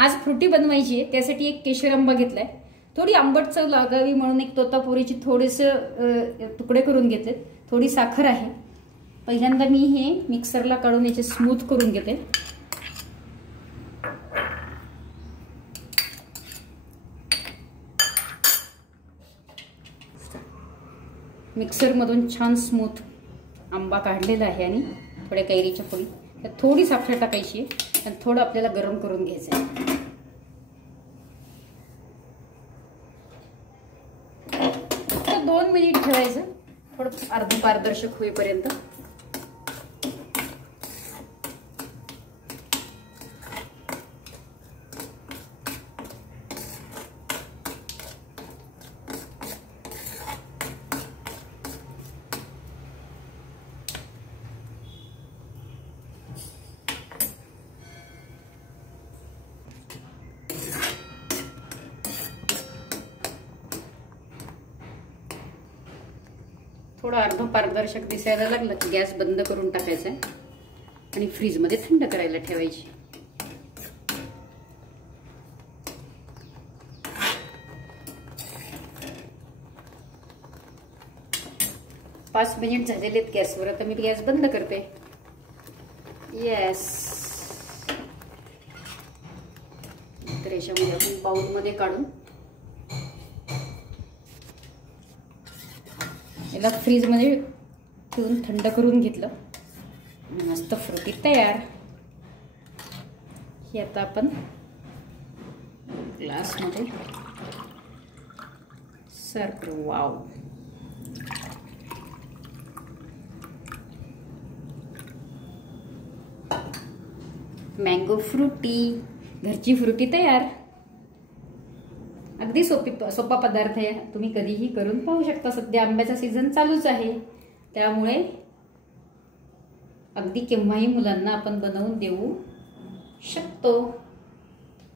आज फ्रुटी बनवायची आहे, त्यासाठी एक केशर आंबा घेतलाय. थोडी आंबट चव लागावी म्हणून एक तोतापुरीची थोडेसे तुकडे करून घेतले. थोडी साखर आहे. पहिल्यांदा मी हे मिक्सरला काढून याचे स्मूथ करून घेते. मिक्सर मधून छान स्मूथ आंबा काढलेला आहे आणि थोड्या कैरीच्या फोडी. त्यात थोडी साखर टाकायची आहे आणि थोडं आपल्याला गरम करून घ्यायचं आहे. 2 मिनिट ठेवायचं, थोडं अर्ध पारदर्शक होईपर्यंत. थोडं अर्ध पारदर्शक दिसायला लागलं की गॅस बंद करून टाकायचा आहे आणि फ्रीजमध्ये थंड करायला ठेवायची. पाच मिनिट झालेले आहेत गॅसवर. आता मी गॅस बंद करते. येस. तर याच्यामध्ये आपण बाउलमध्ये काढून याला फ्रीजमध्ये ठेवून थंड करून घेतलं. मस्त फ्रुटी तयार. हे आता आपण ग्लासमध्ये सर्व करू. वाव. मँगो फ्रुटी, घरची फ्रुटी तयार. अगदी सोपा पदार्थ आहे. तुम्ही कधीही करून पाहू शकता. सध्या आंब्याचा सीझन चालूच आहे, त्यामुळे अगदी केव्हाही मुलांना आपण बनवून देऊ शकतो.